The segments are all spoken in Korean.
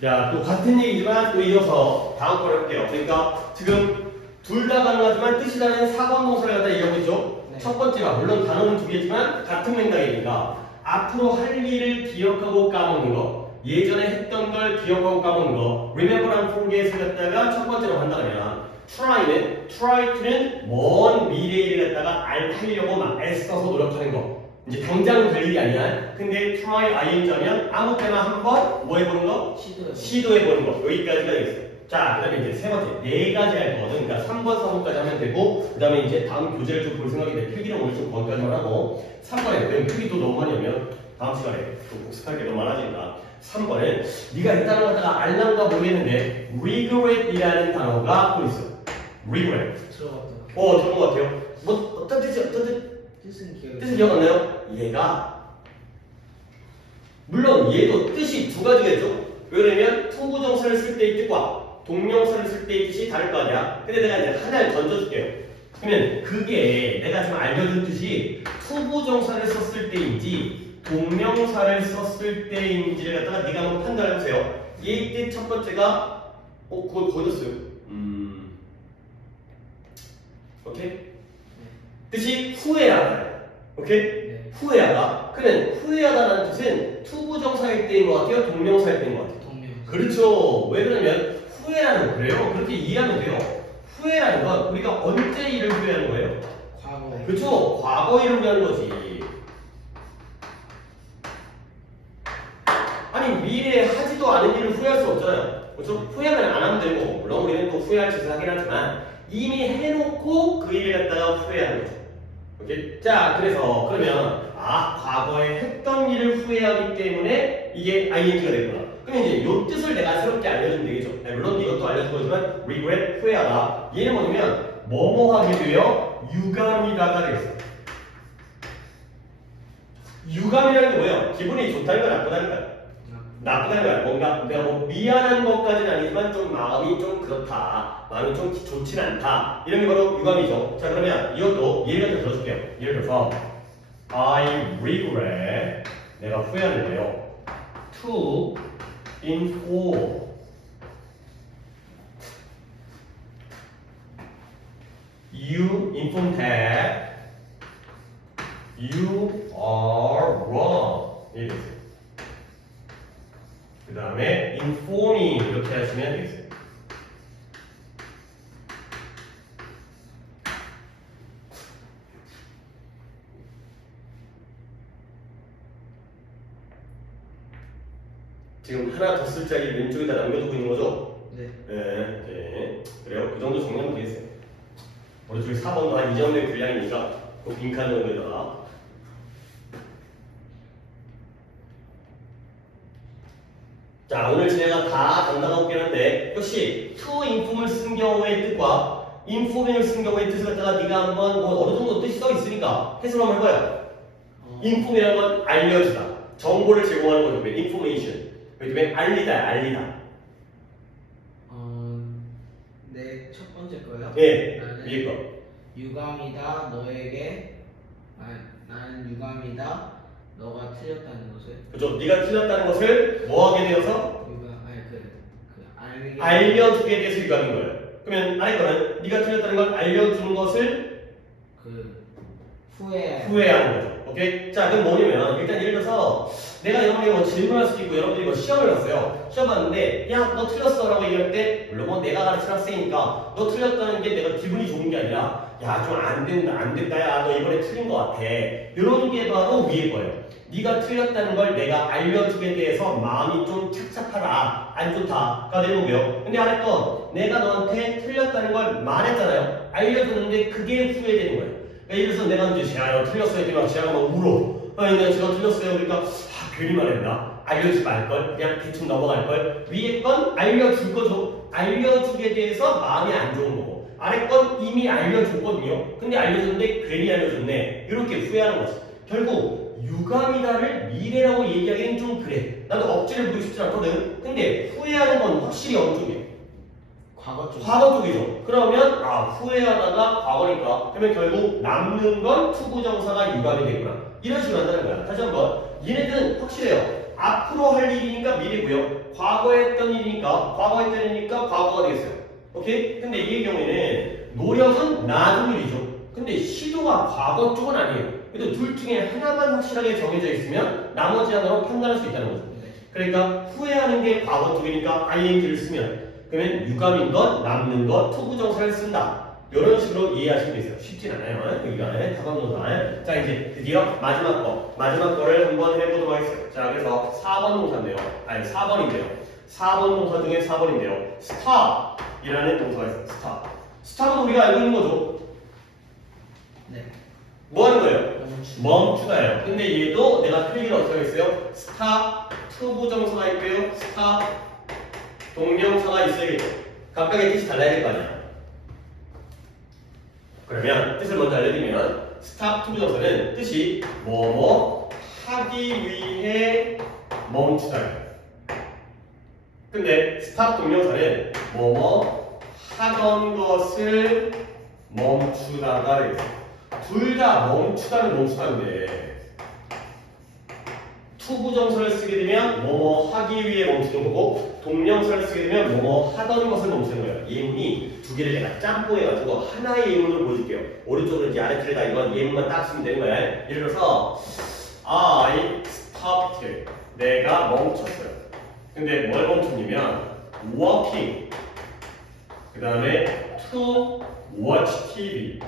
자, 또 같은 얘기지만 또 이어서 다음 걸 해볼게요. 그러니까 지금 둘 다 가능하지만 뜻이 다른 사건 동사를 갖다 얘기하고 있죠. 네. 첫 번째가 물론 단어는 두 개지만 같은 맥락이니까 앞으로 할 일을 기억하고 까먹는 거, 예전에 했던 걸 기억하고 까먹는 거, remember and forget을 갖다가 첫 번째로 한다면 try to는 먼 미래를 갖다가 하려고 막 애써서 노력하는 거. 이제 당장 될 일이 아니야. 근데 try ing하면 아무 때나 한번 뭐 해보는 거? 시도해보는 거. 여기까지가 되겠어요. 자, 그 다음에 이제 세 번째, 네 가지 할 거거든. 그러니까 3번, 4번까지 하면 되고, 그 다음에 이제 다음 교재를 좀 볼 생각인데, 필기는 오늘 좀 거기까지만 하고, 3번에, 왜 필기도 너무 많이 하면, 다음 시간에 좀 복습할 게 너무 많아지니까, 3번은, 네가 했다는 거 갖다가 알란가 모르겠는데, regret이라는 단어가 또 있어. regret. 들어봤다. 들어본 것 같아요. 뭐, 어떤 뜻은 기억 안 나요? 얘가, 물론 얘도 뜻이 두 가지겠죠? 왜냐면, 투부정사를 쓸 때의 뜻과, 동명사를 쓸 때의 뜻이 다를 거 아니야? 근데 내가 이제 하나를 던져줄게요. 그러면 그게 내가 지금 알려준 뜻이 투부정사를 썼을 때인지 동명사를 썼을 때인지를 갖다가 네가 한번 판단해보세요. 이 뜻 첫 번째가 그걸 보여줬어요. 오케이? 뜻이 후회하다. 오케이? 네. 후회하다. 그는 후회하다라는 뜻은 투부정사일 때인 것 같아요? 동명사일 때인 것 같아요? 동명. 그렇죠. 왜 그러냐면 후회라는 거 그래요. 그렇게 이해하면 돼요. 후회라는 건 우리가 언제 일을 후회하는 거예요? 과거에. 그렇죠. 과거 일을 후회하는 거지. 아니 미래에 하지도 않은 일을 후회할 수 없잖아요. 그렇죠? 후회만 안 하면 되고 물론 우리는 또 후회할 짓을 하긴 하지만 이미 해놓고 그 일을 갖다가 후회하는 거죠. 오케이? 자 그래서 그러면 과거에 했던 일을 후회하기 때문에 이게 ing가 됐구나. 그럼 이제 이 뜻을 내가 새롭게 알려주면 되겠죠. 물론 이것도 알려준 거지만 regret, 후회하다. 얘는 뭐냐면 뭐뭐 하게 되어 유감이다가 되겠어. 유감이라는 게 뭐예요? 기분이 좋다는 거 나쁘다는 거야? 나쁘다는 거야. 뭔가 내가 뭐 미안한 것까지는 아니지만 좀 마음이 좀 그렇다. 마음이 좀 좋진 않다. 이런 게 바로 유감이죠. 자 그러면 이것도 예를 들어 들어줄게요. 예를 들어서 I regret 내가 후회하는데요. To inform you inform that you are wrong. 이렇게 됐어요. 그 다음에 informing 이렇게 하시면 되겠어요. 지금 하나 더 쓸 자리 왼쪽에다 남겨두고 있는 거죠? 네. 네. 그래요. 그 정도 정리하면 되겠어요. 오른쪽에 4번도 한 2점 분량이니까 그 빈칸 정도에다가 자 오늘 제가 다 담당하고 있긴 한데 역시 to inform을 쓴 경우의 뜻과 informing을 쓴 경우의 뜻을 갖다가 네가 한번 뭐 어느 정도 뜻이 써 있으니까 해설 한번 해봐요. inform이라는 건 알려주다, 정보를 제공하는 거죠. information. 왜냐면 알리다. 네, 첫 번째 거요. 예, 나는 위에 거. 유감이다 너에게. 나는 유감이다 너가 틀렸다는 것을. 그죠? 네가 틀렸다는 것을 뭐 하게 되어서 알려주게 돼서 유감인 거예요. 그러면 아래 거는 네가 틀렸다는 걸 알려주는 것을 후회하는 거죠. 오케이? 자, 그럼 뭐냐면 일단 예를 들어서 내가 여러분이 뭐 질문할 수도 있고 여러분들이 뭐 시험을 봤어요. 시험 봤는데 야, 너 틀렸어 라고 얘기할 때 물론 뭐 내가 가르친 학생이니까 너 틀렸다는 게 내가 기분이 좋은 게 아니라 야, 좀 안 됐다. 야, 너 이번에 틀린 것 같아. 이런 게 바로 위에 거예요. 네가 틀렸다는 걸 내가 알려주게 돼서 마음이 좀 착잡하다, 안 좋다가 되는 거고요. 근데 아래 건 내가 너한테 틀렸다는 걸 말했잖아요. 알려줬는데 그게 후회되는 거예요. 그러니까 예를 들어서 내가 이제 재아야 틀렸어요. 했더니 재아가 막 울어. 내가 제가 틀렸어요. 그러니까 괜히 말했나? 알려주지 말걸. 그냥 대충 넘어갈걸. 위에 건 알려줄 거죠. 알려주게 돼서 마음이 안 좋은 거고 아래 건 이미 알려줬거든요. 근데 알려줬는데 괜히 알려줬네. 이렇게 후회하는 거지. 결국 유감이다를 미래라고 얘기하기는 좀 그래. 나도 억지를 부리고 싶진 않거든. 근데 후회하는 건 확실히 어느 쪽이에요? 과거 쪽이죠. 그러면 후회하다가 과거니까 그러면 결국 남는 건 투부정사가 유감이 되구나. 이런 식으로 한다는 거야. 다시 한번 얘네들은 확실해요. 앞으로 할 일이니까 미래고요. 과거에 했던 되니까 과거의 때리니까 과거가 되겠어요. 오케이? 근데 이 경우에는 노력은 나중일이죠. 근데 시도가 과거 쪽은 아니에요. 그래도 둘 중에 하나만 확실하게 정해져 있으면 나머지 하나로 판단할 수 있다는 거죠. 그러니까 후회하는 게 과거 쪽이니까 ing를 쓰면 그러면 유감인 것, 남는 것, 투부정사를 쓴다. 이런 식으로 이해하시면 되세요. 쉽진 않아요. 여기가 다방정사. 자 이제 드디어 마지막 거를 한번 해보도록 하겠습니다. 자 그래서 4번 동사인데요. 아니 4번인데요. 4번 동사 중에 4번인데요. stop이라는 동사가 있어요. stop. stop은 우리가 알고 있는 거죠. 네. 뭐 하는 거예요? 멈추다예요. 근데 얘도 내가 필기를 어떻게 하겠어요? stop 투부정사가 있고요. stop 동명사가 있어야겠죠. 각각의 뜻이 달라야 될 거 아니야. 그러면 뜻을 먼저 알려드리면 stop 투부정사는 뜻이 뭐뭐 하기 위해 멈추다예요. 근데 stop 동명사는 뭐뭐 하던 것을 멈추다가 되겠어요. 둘 다 멈추다는 멈추다인데 투부정사를 쓰게 되면 뭐뭐 하기 위해 멈추는 거고 동명사를 쓰게 되면 뭐뭐 하던 것을 멈추는 거예요. 예문이 두 개를 내가 짬뽕해가지고 하나의 예문으로 보여줄게요. 오른쪽으로 이제 아래쪽에다 이건 예문만 딱 쓰면 되는 거야. 예를 들어서 I stopped. 내가 멈췄어요. 근데 뭘 멈췄냐면 walking. 그 다음에 to watch TV.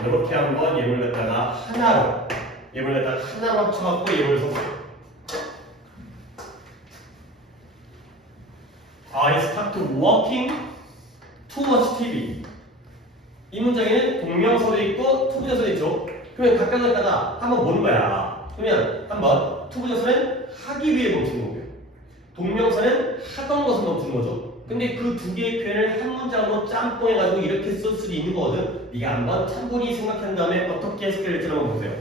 이렇게 한번 예문을 갖다가 하나로 합쳐갖고 예문을 썼어요. I stopped walking to watch TV. 이 문장에는 동명사도 있고 투부정사도 있죠. 그러면 각각 갖다가 한번 보는 거야. 그러면 한번 투부정사는 하기 위해 멈추는 거고요. 동명사는 하던 것을 멈추는 거죠. 근데 그 두 개의 표현을 한 문장으로 짬뽕해가지고 이렇게 쓸 수도 있는 거거든. 네가 한번 참고리 생각한 다음에 어떻게 해석될지 한번 보세요.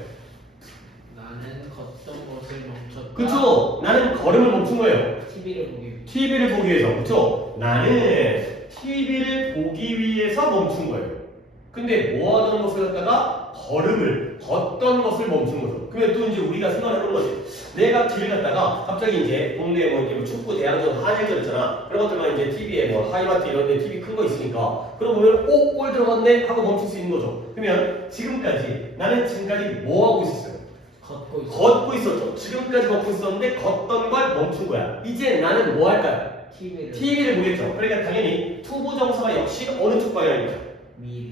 나는 걷던 것을 멈췄다. 그쵸? 나는 걸음을 멈춘 거예요. TV를 보기 위해. TV를 보기 위해서. 그쵸? 나는 TV를 보기 위해서 멈춘 거예요. 근데 뭐 하던 것을 갖다가 걷던 것을 멈춘 거죠. 그러면 또 이제 우리가 생각해보는 거지. 내가 길을 갔다가 갑자기 이제 동네에 뭐 축구, 대항전, 한일전 있잖아. 그런 것들만 이제 TV에 뭐 하이마트 이런 데 TV 큰 거 있으니까. 그러고 보면 골 들어갔네 하고 멈출 수 있는 거죠. 그러면 지금까지 나는 지금까지 뭐 하고 있었어요? 걷고 있었죠. 지금까지 걷고 있었는데 걷던 걸 멈춘 거야. 이제 나는 뭐 할까요? TV를 보겠죠. 그러니까 당연히 투부정사가 역시 어느 쪽 방향이죠?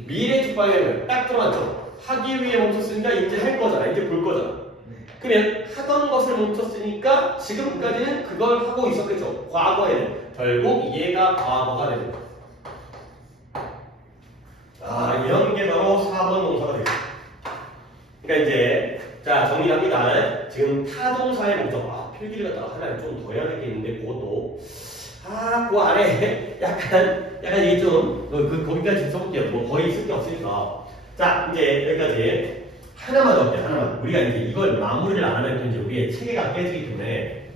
미래 쪽 방향이에요. 딱 들어맞죠. 하기 위해 멈췄으니까 이제 할 거잖아. 이제 볼 거잖아. 네. 그러면 하던 것을 멈췄으니까 지금까지는 그걸 하고 있었겠죠. 과거에는 결국 얘가 과거가 되는 거야. 이런 게 바로 4번 동사가 되겠죠. 그러니까 이제 자 정리합니다. 지금 타동사의 목적. 필기를 갖다가 하나 좀 더 해야 될 게 있는데 그것도 그 안에 약간 이게 좀 거기까지 써볼게요. 뭐 거의 쓸 게 없으니까. 자 이제 여기까지 하나만 더 할게요. 하나만. 우리가 이제 이걸 마무리를 안 하면 이제 우리의 체계가 깨지기 때문에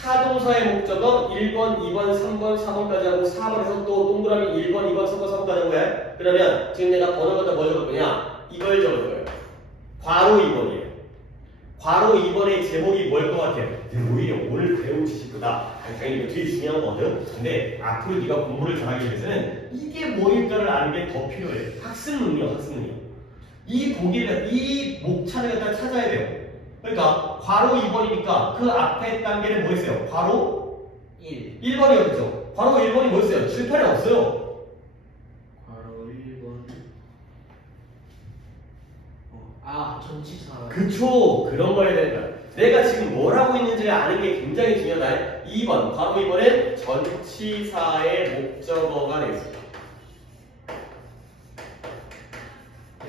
타동사의 목적은 1번, 2번, 3번, 4번까지 하고 4번에서 또 동그라미 1번, 2번, 3번, 4번까지 한 거야. 그러면 지금 내가 번호가 뭐 적을 거냐? 이걸 적을 거예요. 괄호 2번이에요. 괄호 2번의 제목이 뭘 것 같아요? 오히려 오늘 배운 지식보다 당연히 이거 되게 중요한 거거든. 근데 앞으로 네가 공부를 잘하기 위해서는 이게 뭐일까를 아는 게 더 필요해. 학습 능력. 이 목차를 갖다 찾아야 돼요. 그러니까 괄호 2번이니까 그 앞에 단계는 뭐 있어요? 괄호 1번이었죠. 괄호 1번이 뭐 있어요? 칠판에 없어요. 괄호 1번. 전치사. 그쵸. 그런 거 해야 되는 거야. 내가 지금 뭘 하고 있는지를 아는 게 굉장히 중요하다. 2번, 괄호 2번은 전치사의 목적어가 되겠습니다.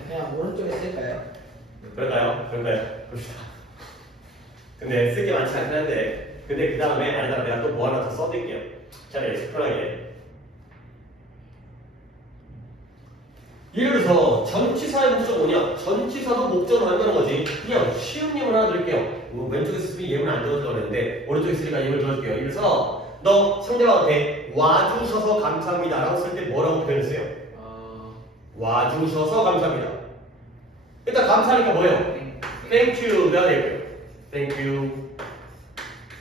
그냥 오른쪽에 쓸까요? 그럴까요? 봅시다. 근데 쓸 게 많지 않긴 한데, 근데 그 다음에 내가 또 뭐 하나 더 써드릴게요. 차라리 편하게. 예를 들어서 전치사의 목적은 뭐냐? 전치사도 목적을 만드는 거지. 그냥 쉬운 예문 하나 드릴게요. 왼쪽에 쓰면 예문 안 들어주려고 했는데 오른쪽에 쓰니까 예문 들어줄게요. 그래서 너 상대방한테 와주셔서 감사합니다 라고 쓸 때 뭐라고 표현했어요? 와주셔서 감사합니다. 일단 감사하니까 뭐예요? Thank you가 되고요. Thank you.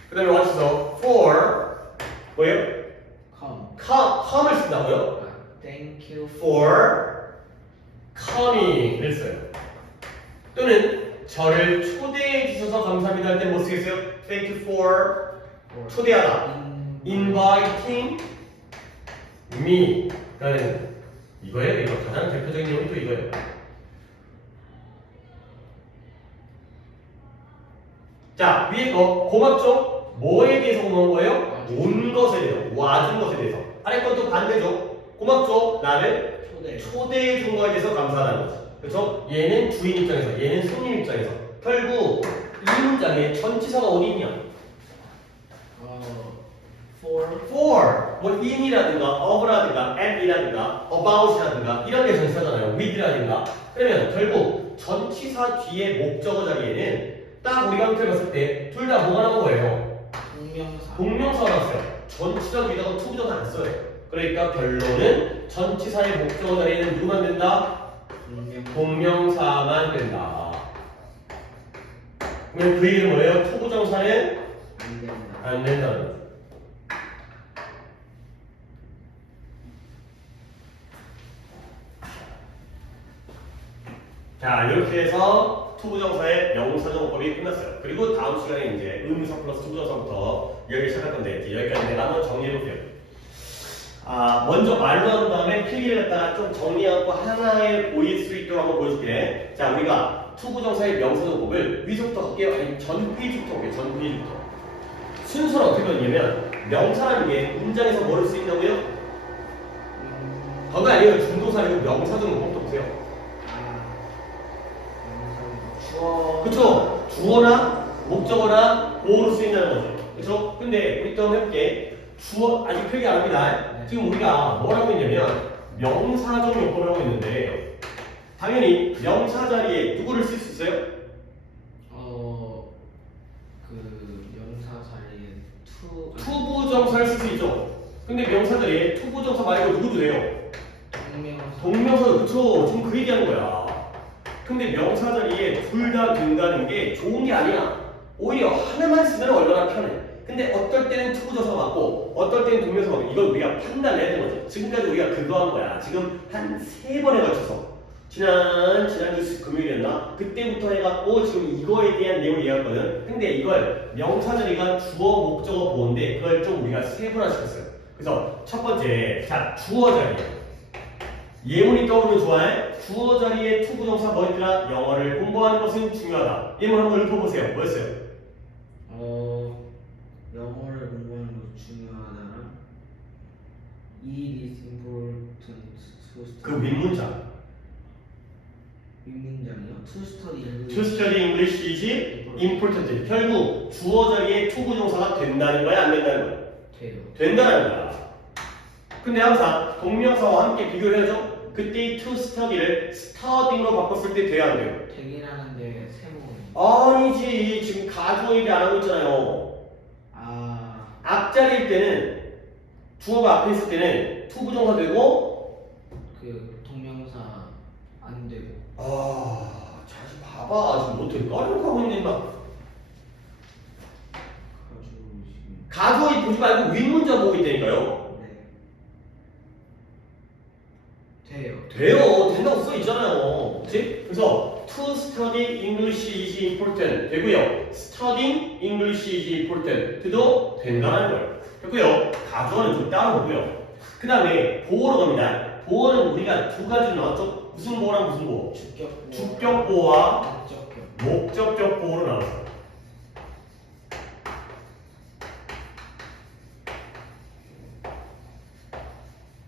그 다음에 와주셔서 for 뭐예요? come을 쓴다고요? Thank you for coming 그랬어요. 또는 저를 초대해 주셔서 감사합니다 할 때 뭐 쓰겠어요? Thank you for 초대하다. Inviting me. 그러니까 이거예요. 이거 가장 대표적인 내용이 또 이거예요. 자, 위에 거 고맙죠? 뭐에 대해서 고마운 거예요? 온 것에 대해서, 와준 것에 대해서. 아래 것도 반대죠. 고맙죠? 나를 초대해 준 거에 대해서 감사하다는 거죠. 그렇죠? 얘는 주인 입장에서, 얘는 손님 입장에서. 결국 이 문장에 전치사가 어디 있냐? for, 뭐 in이라든가 of라든가 at이라든가 about이라든가 이런 게 전치사잖아요. with라든가. 그러면 결국 전치사 뒤에 목적어 자리에는 딱 우리가 한번 봤을 때 둘 다 뭐가 나온 거예요? 동명사가 나왔어요. 전치사 뒤에다가 투부정사 안 써요. 그러니까 결론은 전치사의 목적어 자리에는 누구만 된다? 동명사만 된다. 그러면 그 얘기는 뭐예요? 투부정사는 안 된다는 거죠. 자, 이렇게 해서 투부정사의 명사정법이 끝났어요. 그리고 다음 시간에 이제 의문사 플러스 투부정사부터 이야기 시작할 건데 여기까지 내가 한번 정리해볼게요. 먼저 말로 한 다음에 필기를 갖다가 좀 정리하고 하나에 보일 수 있도록 한번 보여줄게. 자, 우리가 투부정사의 명사정법을 위서부터 할게요. 아니, 전 페이지부터 할게요. 전 페이지부터. 순서는 어떻게 되냐면 명사라는 게 문장에서 뭐를 수 있다고요? 그거 아니에요. 중도사리고 명사정법부터 보세요. 그쵸? 주어나 목적어나 보호로 쓰인다는 거죠. 그쵸? 근데 우리 또 한번 해볼게. 주어 아직 표기 안 합니다. 네. 지금 우리가 뭘 하고 있냐면 명사적 요법을 하고 있는데 당연히 명사 자리에 누구를 쓸 수 있어요? 명사 자리에 투부정사를 쓸 수 있죠. 근데 명사 자리에 투부정사 말고 누구도 돼요? 동명사. 그쵸? 지금 그 얘기하는 거야. 근데 명사 자리에 둘 다 된다는 게 좋은 게 아니야. 오히려 하나만 쓰면 얼마나 편해. 근데 어떨 때는 투부정사 맞고 어떨 때는 동명사 맞고 이걸 우리가 판단해야 되는 거지. 지금까지 우리가 그거 한 거야. 지금 한 3번에 걸쳐서 지난주 금요일이었나? 그때부터 해갖고 지금 이거에 대한 내용을 이해했거든. 근데 이걸 명사 자리가 주어 목적어 보호인데 그걸 좀 우리가 세분화 시켰어요. 그래서 첫 번째, 자, 주어 자리. 예문이 떠오르면 좋아해? 주어 자리에 투부정사 뭐였더라? 영어를 공부하는 것은 중요하다. 예문 한번 읽어보세요. 뭐였어요? 영어를 공부하는 것 중요하다라. It is important to study. 그 윗문장. 윗문장이요? To study English. To study English is important. 결국 주어 자리에 투부정사가 된다는 거야? 안 된다는 거야? 돼요. 된다는 거야. 근데 항상 동명사와 함께 비교를 해야죠. 그때 이 to study를 studying으로 바꿨을 때 돼야 안 돼요? 되긴 하는데 세모. 아니지. 지금 가주어 얘기 안 하고 있잖아요. 앞자리일 때는 주어가 앞에 있을 때는 투부정사 되고 동명사 안 되고. 자식 봐봐. 지금 어떻게 까르륵하고 있는데 막 가주어 보지 말고 윗문장 보고 있다니까요. 돼요. 돼요. 된다고 써 있잖아요. 그치? 그래서 to study English is important 되고요. studying English is important도 된다는 거예요. 됐고요. 가주어는 좀 따로 보고요. 그 다음에 보호로 갑니다. 보호는 우리가 두 가지로 나왔죠. 무슨 보호랑 무슨 보호? 주격 보호와 목적격 보호로 나왔어요.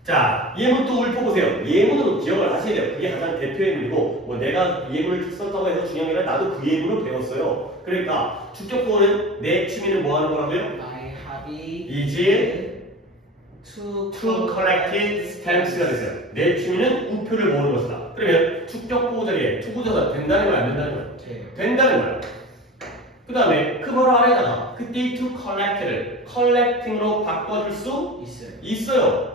자, 예문 또 읊어보세요. 예문으로 기억을 하셔야 돼요. 그게 가장 대표 예문이고, 뭐 내가 예문을 썼다고 해서 중요한 게 아니라 나도 그 예문을 배웠어요. 그러니까 주격 보호는 내 취미는 뭐 하는 거라고요? 나의 합이 is to collected stamps가 됐어요. 내 취미는 우표를 모으는 것이다. 그러면 주격 보호 자리에 투부정사 된다는 거야, 안 된다는 거야? 돼요. 된다는 거야. 그 다음에 그 바로 아래다가 그때 to collect를 collecting으로 바꿔줄 수 있어요.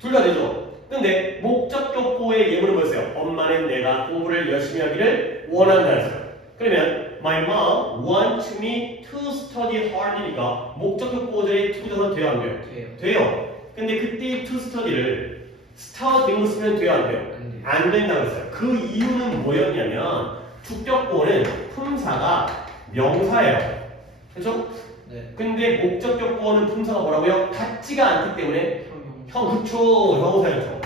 둘 다 되죠. 근데 목적격 보호의 예문은 뭐였어요? 엄마는 내가 공부를 열심히 하기를 원한다 했어요. 그러면 My mom wants me to study hard이니까 목적격 보호절이 투부정사 돼야 안 돼요? 돼요. 돼요. 근데 그때 to study를 start 등으로 쓰면 돼야 안 돼요? 안 돼요. 안 된다고 했어요. 그 이유는 뭐였냐면 주격 보호는 품사가 명사예요. 그렇죠? 네. 근데 목적격 보호는 품사가 뭐라고요? 같지가 않기 때문에 형용. 그쵸, 형용사였죠.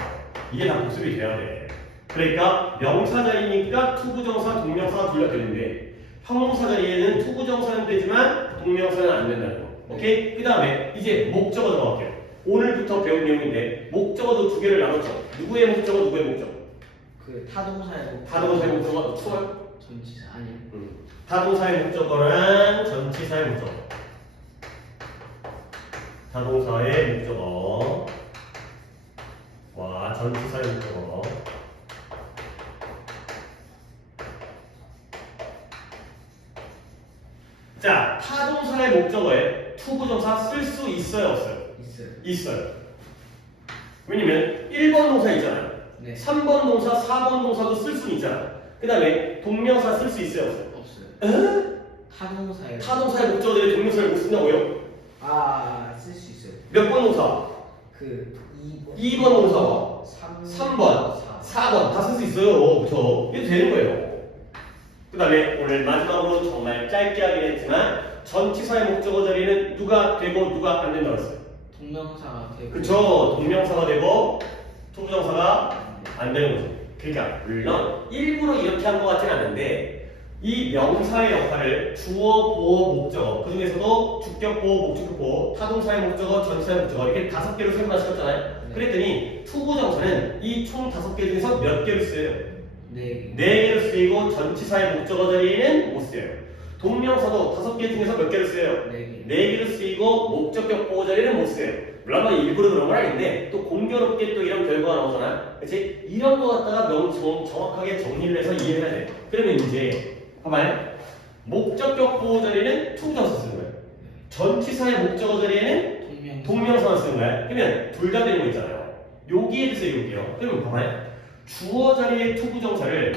이게 다 복습이 돼야 돼. 그러니까 명사 자리니까 투부정사, 동명사가 둘 다 되는데 형용사 자리에는 투부정사는 되지만 동명사는 안 된다는 거. 오케이? 그 다음에 이제 목적어 들어갈게요. 오늘부터 배운 내용인데 목적어도 두 개를 나눴죠. 누구의 목적어, 누구의 목적어? 그 타동사의 목적어. 타동사의 목적어 추워요? 전치사 아니요. 타동사의 목적어랑 전치사의 목적어. 타동사의 목적어 와 전치사의 목적어. 자, 타동사의 목적어에 투부정사 쓸 수 있어요, 없어요? 있어요. 있어요. 왜냐면 1번 동사 있잖아요. 네. 3번 동사, 4번 동사도 쓸 수 있잖아요. 그 다음에 동명사 쓸 수 있어요, 없어요? 없어요. 타동사의. 타동사의 목적어들이 동명사를 못 쓴다고요? 쓸 수 있어요. 몇 번 동사? 그 2번 동사와 3번, 4번 다 쓸 수 있어요. 그쵸? 이게 되는 거예요. 그 다음에 오늘 마지막으로 정말 짧게 하긴 했지만 전치사의 목적어 자리는 누가 되고 누가 안 된다고 했어요. 동명사가 되고. 그쵸? 동명사가 되고 투부정사가 안 되는 거죠. 그러니까 물론 일부러 이렇게 한 것 같지는 않은데 이 명사의 역할을 주어, 보어, 목적어 그 중에서도 주격, 보어, 목적격, 보어 타동사의 목적어, 전치사의 목적어 이렇게 5개로 세분화시켰잖아요. 네. 그랬더니 투부정사는 이 총 5개 중에서 몇 개를 써요? 네. 4개를 쓰이고 전치사의 목적어 자리에는 못 써요. 동명사도 5개 중에서 몇 개를 써요? 네. 4개를 쓰이고 목적격 보호 자리는 못 써요. 물론 일부러 그런 건 아닌데 또 공교롭게 또 이런 결과가 나오잖아. 그렇지? 이런 거 갖다가 정확하게 정리를 해서 이해해야 돼. 그러면 이제 봐봐요. 목적격 보호 자리는 투부정사 쓰는 거예요. 전치사의 목적어 자리에는 동명사만 쓰는 거야. 그러면 둘 다 되는 거 있잖아요. 여기에 대해서 읽을게요. 그러면 봐봐요. 주어 자리의 투부정사를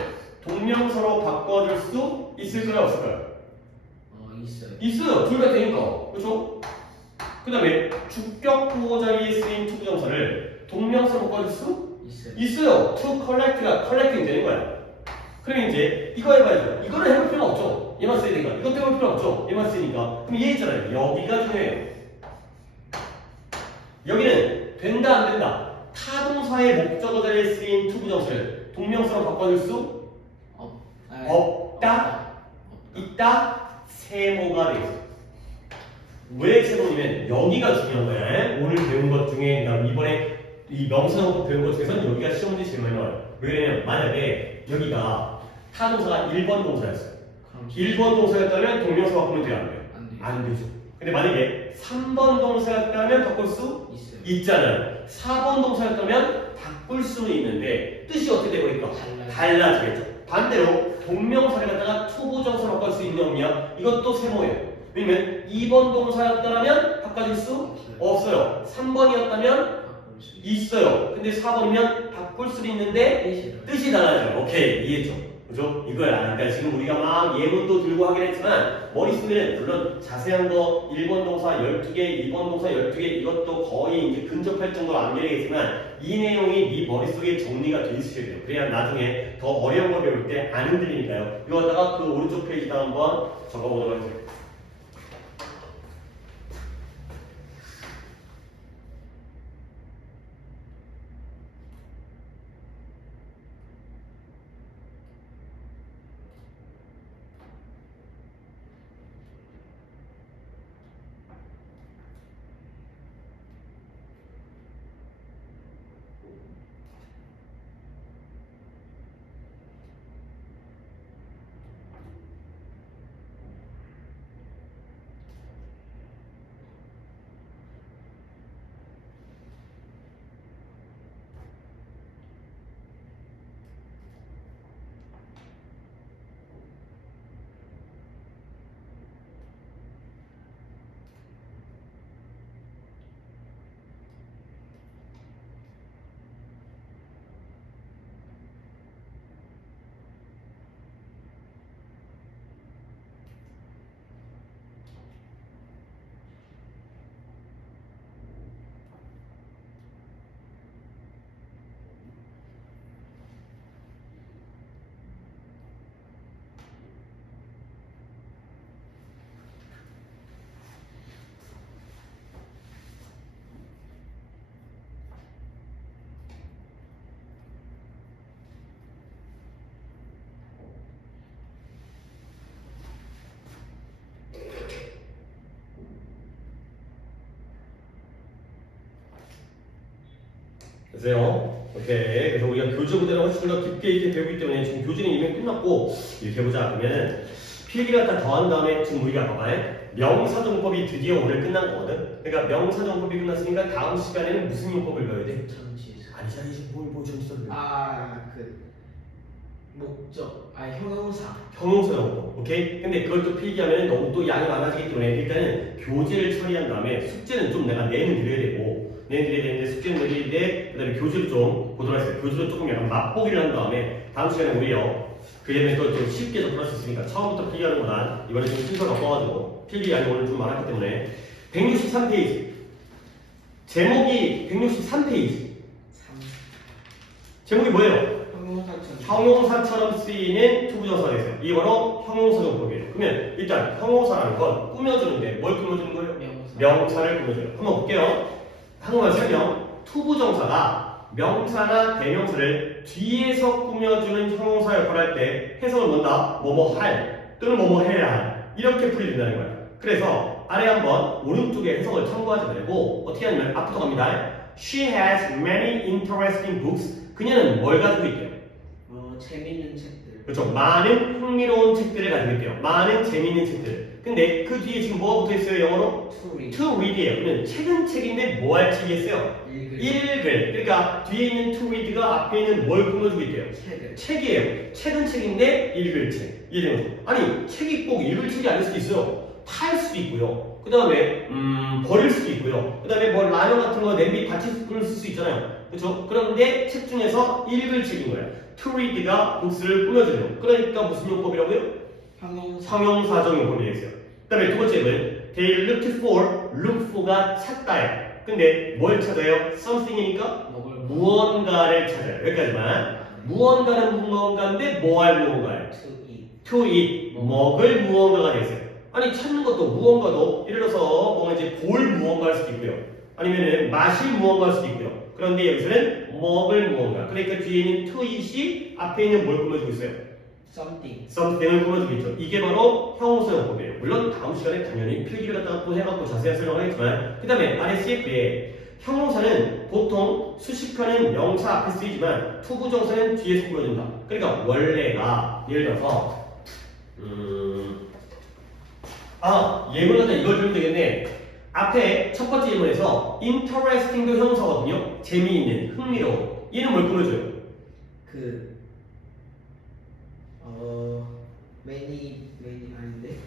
동명사로 바꿔줄 수 있을까요? 없을까요? 있어요. 있어요. 둘 다 되니까. 그렇죠? 그 다음에 주격 보호 자리에 쓰인 투부정사를 동명사로 바꿔줄 수 있어요. 있어요. to collect가 collecting 되는 거야. 그러면 이제 이거 해봐야죠. 이거는 해볼 필요가 없죠. 얘만 써야 되니까. 이것도 해볼 필요 없죠. 얘만 쓰니까. 그럼 얘 있잖아요. 여기가 중요해요. 여기는 된다 안 된다. 타동사의 목적어 자리에 쓰인 투부정사를 동명사로 바꿔줄 수 없다. 있다. 세모가 되겠어. 왜 세모냐면 여기가 중요한 거야. 오늘 배운 것 중에 이번에 이 명사로 배운 것 중에서는 여기가 시험 문제 제일 많이 나와요. 왜냐면 만약에 여기가 타동사가 1번 동사였어요. 1번 동사였다면 동명사 바꾸면 돼요? 안 돼요? 안 되죠. 근데 만약에 3번 동사였다면 바꿀 수 있어요. 있잖아요. 4번 동사였다면 바꿀 수는 있는데 뜻이 어떻게 되버릴까? 달라지겠죠. 반대로 동명사를 갖다가 투부정사로 바꿀 수 있냐 없냐? 이것도 세모예요. 왜냐면 2번 동사였다면 바꿔줄 수 없어요. 3번이었다면 있어요. 근데 4번이면 바꿀 수는 있는데 뜻이 달라져요. 오케이, 이해했죠? 그죠? 이거야. 그러니까 지금 우리가 막 예문도 들고 하긴 했지만 머릿속에는 물론 자세한 거 1번 동사 12개, 2번 동사 12개 이것도 거의 이제 근접할 정도로 안 되겠지만 이 내용이 네 머릿속에 정리가 돼 있어야 돼요. 그래야 나중에 더 어려운 걸 배울 때 안 흔들리니까요. 이거 갖다가 그 오른쪽 페이지다 한번 적어보도록 할게요. 됐어요? 오케이. 그래서 우리가 교재보다는 훨씬 더 깊게 있게 배우기 때문에 지금 교재는 이미 끝났고 이렇게 해보자. 그러면은 필기를 갖다 더한 다음에 지금 우리가 봐봐요. 명사정법이 드디어 오늘 끝난 거거든. 그러니까 명사정법이 끝났으니까 다음 시간에는 무슨 용법을 배워야 돼? 전치사. 아니잖아 이제 뭐 전치사를 배워. 그 목적. 형용사. 형용사용법. 오케이? 근데 그걸 또 필기하면 너무 또 양이 많아지기 때문에 일단은 교재를 처리한 다음에 숙제는 좀 내가 내는 드려야 되고 내는 드려야 되는데 숙제는 내리는데 그 다음에 교재를 좀 보도록 하겠습니다. 교재도 조금 약간 맛보기를 한 다음에 다음 시간에 오히려 그러면 그걸 좀 쉽게 접근할 수 있으니까 처음부터 필기하는 것보단 이번에 좀 순서 바꿔가지고 필기 양이 오늘 좀 많았기 때문에 163페이지 제목이 163페이지 3. 제목이 뭐예요? 형용사처럼. 형용사처럼 쓰이는 투부정사가 있어요. 이게 바로 형용사정법이에요. 그러면 일단 형용사라는 건 꾸며주는데 뭘 꾸며주는 거예요? 명사. 명사를 꾸며줘요. 한번 볼게요. 한국말 설명. 투부정사가 명사나 대명사를 뒤에서 꾸며주는 형용사 역할을 할 때 해석을 뭔다? 뭐뭐 할 또는 뭐뭐 해야 할 이렇게 풀이된다는 거예요. 그래서 아래 한번 오른쪽에 해석을 참고하지 말고 어떻게 하냐면 앞부터 갑니다. She has many interesting books. 그녀는 뭘 가지고 있대요? 재밌는 책들. 그렇죠. 많은 흥미로운 책들을 가지고 있대요. 많은 재미있는 책들. 근데 그 뒤에 지금 뭐가 붙어 있어요? 영어로? To read. To read이에요. 그러면 책은 책인데 뭐 할 책이었어요? 읽을. 읽을. 그러니까 뒤에 있는 to read가 앞에 있는 뭘 꾸며주고 있대요? 책을. 책이에요. 책은 책인데 읽을 책. 이해되는 거죠? 아니 책이 꼭 읽을 책이 아닐 수도 있어요. 팔 수도 있고요. 그 다음에 버릴 수도 있고요. 그 다음에 뭐 라면 같은 거 냄비 받칠 수 있잖아요. 그렇죠? 그런데 책 중에서 읽을 책인 거예요. To read가 복수를 꾸며주는. 그러니까 무슨 용법이라고요? 형용사. 형용사적 용법이 되어 있어요. 그 다음에 두 번째는 they looked for, look for가 찾다예요. 근데 뭘 찾아요? something이니까 먹을. 무언가를 찾아요. 여기까지만. 무언가는 무언가인데 뭐 할 무언가예요? To eat. to eat, 먹을 무언가가 되어 있어요. 아니 찾는 것도 무언가도 예를 들어서 뭔가 이제 볼 무언가 할 수도 있고요. 아니면은 마실 무언가 할 수도 있고요. 그런데 여기서는 먹을 무언가. 그러니까 뒤에 있는 to eat이 앞에 있는 뭘 꾸며주고 있어요? Something. something을 꾸며주고 있죠. 이게 바로 형용사용법이에요. 물론 다음 시간에 당연히 필기를 갖다가 또 해갖고 자세히 설명하겠지만 그 다음에 아래 CF에 형용사는 보통 수식하는 명사 앞에 쓰이지만 투부정사는 뒤에서 꾸며준다. 그러니까 원래가 예를 들어서 예문 갖다 이걸 들으면 되겠네. 앞에 첫 번째 예문에서 interesting도 형용사거든요. 재미있는, 흥미로운. 얘는 뭘 꾸며줘요? many 아닌데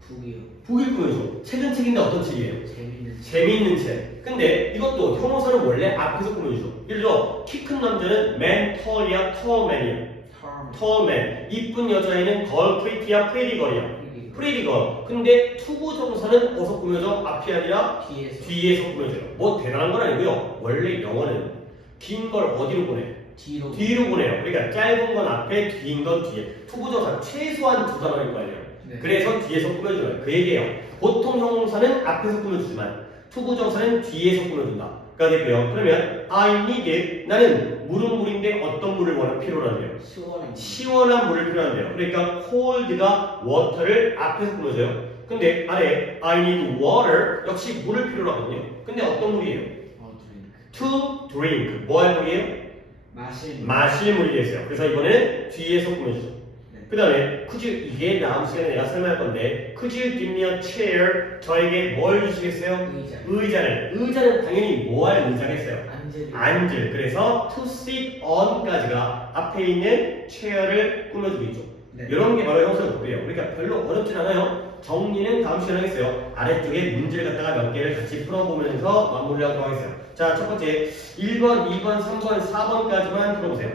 북이요. 북일 꾸며줘. 책은 책인데 어떤 책이에요? 재밌는 책. 재미있는 책. 근데 이것도 형용사는 원래 앞에서 꾸며주죠. 예를 들어 키 큰 남자는 man tall이야, tall man이야. Term. tall man. 이쁜 여자애는 girl pretty야, pretty girl이야. 그리고 pretty girl. 근데 투부정사는 어디서 꾸며져? 앞이 아니라 뒤에서. 뒤에서 꾸며져요. 뭐 대단한 건 아니고요. 원래 영어는 긴 걸 어디로 보내? 뒤로. 뒤로 보내요. 그러니까 짧은 건 앞에, 긴 건 뒤에. 투부정사 최소한 두 단어일 거 아니에요. 네. 그래서 뒤에서 꾸며주는 거예요. 그 얘기예요. 보통 형용사는 앞에서 꾸며주지만 투부정사는 뒤에서 꾸며준다. 가 되고요. 그러면 I need 나는 물은 물인데 어떤 물을 필요로 한대요? 시원한. 시원한 물을 필요한데요. 그러니까 cold가 water를 앞에서 꾸며줘요. 근데 아래 I need water 역시 물을 필요로 하거든요. 근데 어떤 물이에요? drink. To drink 뭐 할 물이에요? 마실 물이 되어있어요. 그래서 이번에는 뒤에서 꾸며주죠. 네. 그 다음에 이게 다음 시간에 내가 설명할 건데 could you give me a chair? 저에게 뭘 주시겠어요? 의자는 당연히 뭐 할 의자겠어요? 앉을. 그래서 to sit on까지가 앞에 있는 chair를 꾸며주고 있죠. 네. 이런 게 바로 형용사용법이에요. 그러니까 별로 어렵진 않아요. 정리는 다음 시간에 하겠어요. 아래쪽에 문제를 갖다가 몇 개를 같이 풀어보면서 마무리하도록 하겠어요. 자, 첫 번째 1번, 2번, 3번, 4번까지만 풀어보세요.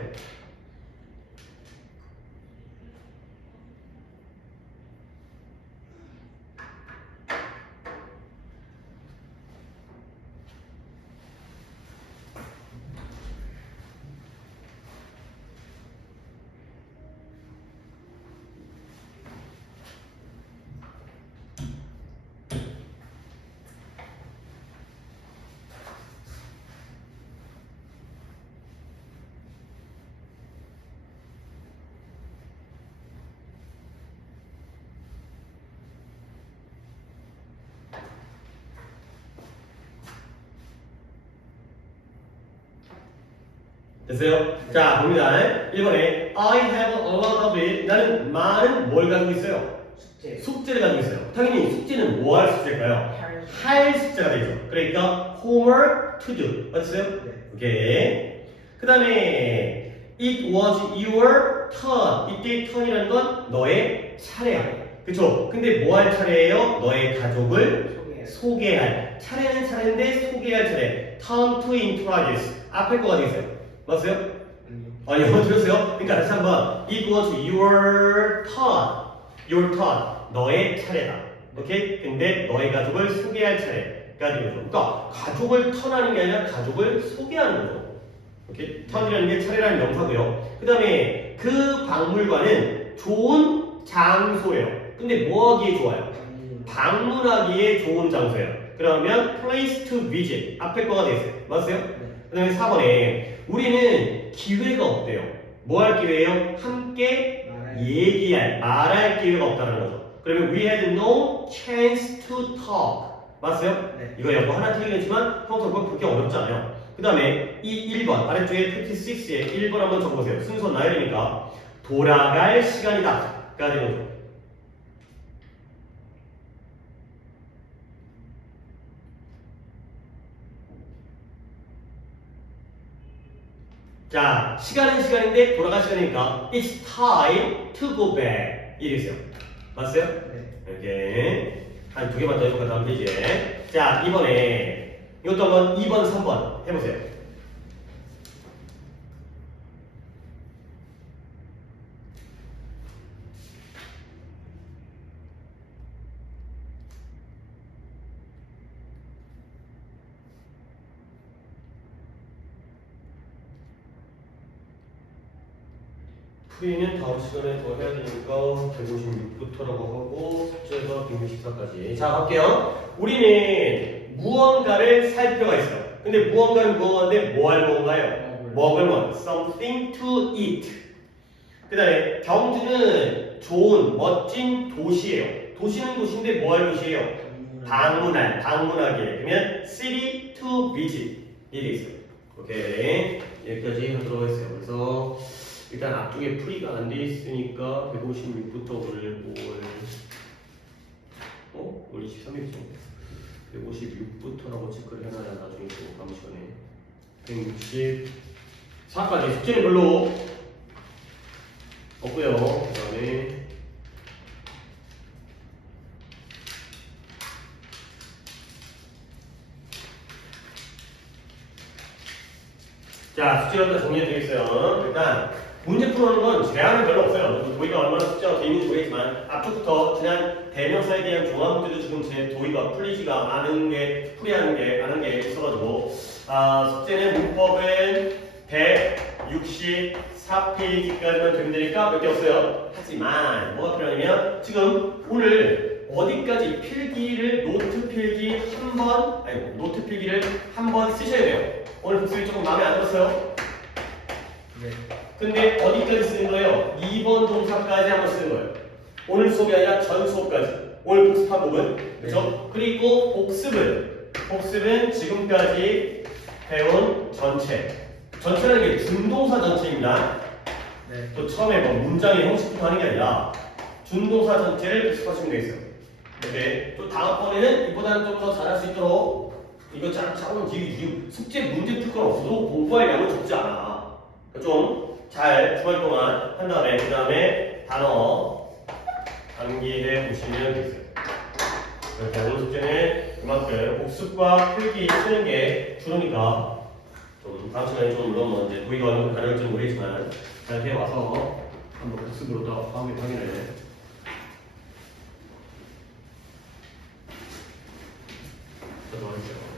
됐어요? 자, 봅니다. 1번에 I have a lot of it. 나는 많은 뭘 가지고 있어요? 숙제. 숙제를 가지고 있어요. 당연히 숙제는 뭐 할 숙제일까요? 할. 할 숙제가 되죠. 그러니까 homework to do. 맞으세요? 네. 오케이. 그 다음에 it was your turn. 이때 turn이라는 건 너의 차례야. 그쵸? 근데 뭐 할 차례예요? 너의 가족을 소개. 소개할. 차례는 차례인데 소개할 차례. turn to introduce. 앞에 거가 되겠어요. 맞으세요? 아니요. 영어 들으세요? 그러니까 다시 한번 it was your turn. your turn. 너의 차례다. 오케이? 근데 너의 가족을 소개할 차례가 되는 거죠. 그러니까 가족을 턴하는 게 아니라 가족을 소개하는 거죠. 오케이? 턴이라는 게 차례라는 명사고요. 그 다음에 그 박물관은 좋은 장소예요. 근데 뭐 하기에 좋아요? 방문하기에 좋은 장소예요. 그러면 place to visit. 앞에 거가 되겠어요. 맞으세요? 네. 그 다음에 4번에 우리는 기회가 없대요. 뭐 할 기회예요? 함께 얘기할, 말할 기회가 없다는 거죠. 그러면 we had no chance to talk. 맞아요? 네. 이거 영어 하나 틀리겠지만 평소 그거 그렇게 어렵지 않아요. 그 다음에 이 1번 아래쪽에 56에 1번 한번 적어보세요. 순서 나열이니까 돌아갈 시간이다 가 되는 거죠. 자, 시간은 시간인데 돌아갈 시간이니까 it's time to go back 이랬어요. 맞어요? 네. 이렇게 한 두 개만 더 해볼까 다음 페이지에. 자, 이번에 이것도 한번 2번, 3번 해보세요. 풀이는 다음 시간에 더 해야 되니까 156부터라고 하고 숙제가 164까지. 자, 갈게요. 우리는 무언가를 살 필요가 있어요. 근데 무언가는 무언가인데 뭐 할 무언가요? 먹을 뭐 something to eat. 그 다음에 경주는 좋은 멋진 도시예요. 도시는 도시인데 뭐 할 도시예요? 방문하기. 그러면 city to visit 이게 있어요. 오케이, 여기까지 하도록 하겠어요. 그래서 일단 앞쪽에 풀이가 안 돼 있으니까 156부터 오늘 23일이죠. 156부터라고 체크를 해놔야 나중에 또 다음 시간에 164까지 숙제는 별로 없고요. 그 다음에 자, 숙제를 다 정리해드리겠어요. 일단 문제 풀어오는 건 제한은 별로 없어요. 도의가 얼마나 숙제가 돼 있는지 모르겠지만 앞쪽부터 그냥 대명사에 대한 종합 문제도 지금 제 도의가 풀리지가 않은 게 풀이하는 게 안 한 게 있어가지고 숙제는 문법은 164페이지까지만 되면 되니까 몇 개 없어요. 하지만 뭐가 필요하냐면 지금 오늘 어디까지 노트 필기를 한 번 쓰셔야 돼요. 오늘 복습이 조금 마음에 안 들었어요? 네. 근데 어디까지 쓰는 거예요? 2번 동사까지 한번 쓰는 거예요. 오늘 수업이 아니라 전 수업까지. 오늘 복습한 부분. 그렇죠? 그리고 복습은 지금까지 배운 전체라는 게 준동사 전체입니다. 네. 또 처음에 뭐 문장의 형식부터 하는 게 아니라 준동사 전체를 복습하시면 되겠어요. 오케이. 또 다음번에는 이보다는 좀 더 잘할 수 있도록 이거 작은 지금 숙제 문제 풀 건 없어도 공부할 양은 적지 않아. 좀 잘 주말 동안 한 다음에 그 다음에 단어 암기해 보시면 되겠어요. 이렇게 오늘 숙제는 그만큼 복습과 필기 쓰는 게 주로니까 좀 다음 시간에 좀 물론 뭐 이제 도의가 얼마나 가능할지 모르겠지만 잘 해와서 한번 복습으로 더 확인을 하도록 하겠습니다.